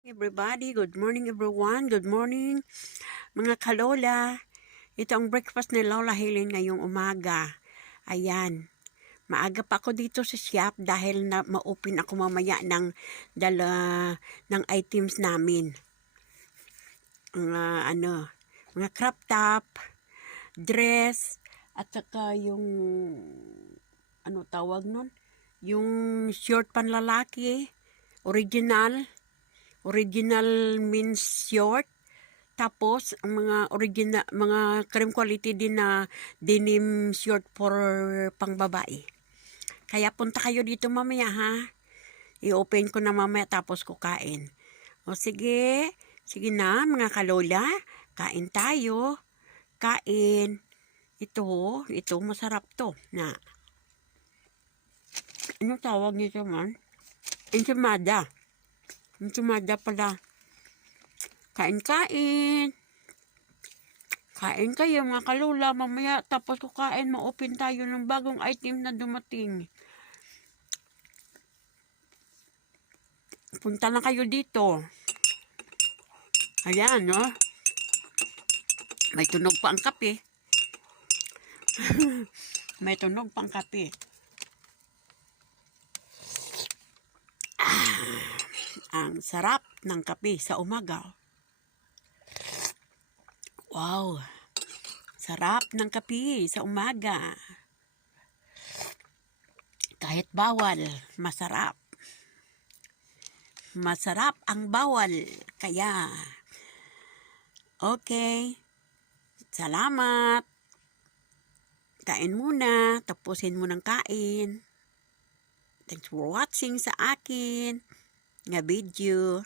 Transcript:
Everybody, good morning everyone, good morning mga kalola. Ito ang breakfast ni Lola Helen ngayong umaga. Ayan, maaga pa ako dito sa shop dahil na ma-open ako mamaya ng dala ng items namin. Mga ano, mga crop top, dress, at saka yung ano tawag nun? Yung short panlalaki, original original means short. Tapos, ang mga original, mga cream quality din na denim short for pangbabae. Kaya punta kayo dito mamaya ha. I-open ko na mamaya tapos kukain. O sige, sige na mga kalola, kain tayo. Kain. Ito, ito masarap to. Na. Ano tawag nito man? Enchimada. Enchimada pala. Kain-kain. Kain kayo mga kalula. Mamaya tapos kukain, ma-open tayo ng bagong item na dumating. Punta na kayo dito. Ayan, no? May tunog pa ang kape. May tunog pang kape. Ang sarap ng kape sa umaga. Wow! Sarap ng kape sa umaga. Kahit bawal, masarap. Masarap ang bawal. Kaya, okay. Salamat. Kain muna. Tapusin mo ng kain. Thanks for watching sa akin nga video.